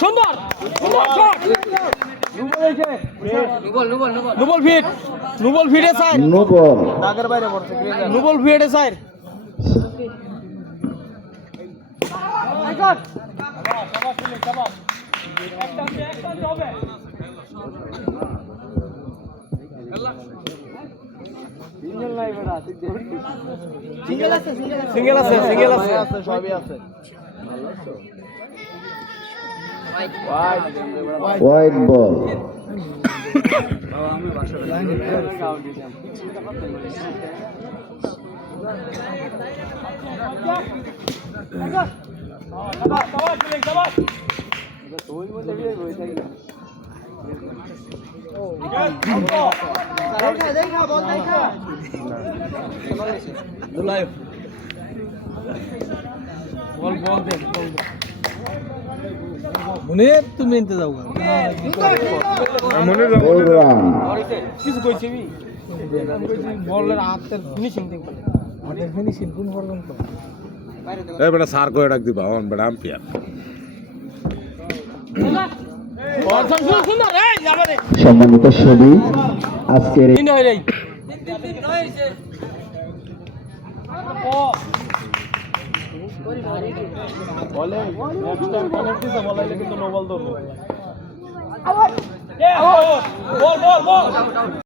সুন্দর সুন্দর shot নুবল fit নুবল ফিটে সাইড নুবল দাগের বাইরে পড়ছে নুবল ফিটে সাইড সিঙ্গেল আছে সিঙ্গেল আছে সবই আছে হোয়াইট বল মনে তুমি এনতে যাও গোল রান কিছু কইছি বলের হাতের ফিনিশিং দেখো হাতের ফিনিশিং কোন পর্যন্ত এই বেটা সার করে ডাক দিবা অন বেটা আম্পিয়ার সম্মানিত সবি আজকের তিন হয়ে যাই বলে নেক্সট টাইম পেনাল্টি দিতে বলাইলে কিন্তু নো বল ধরবে বল বল বল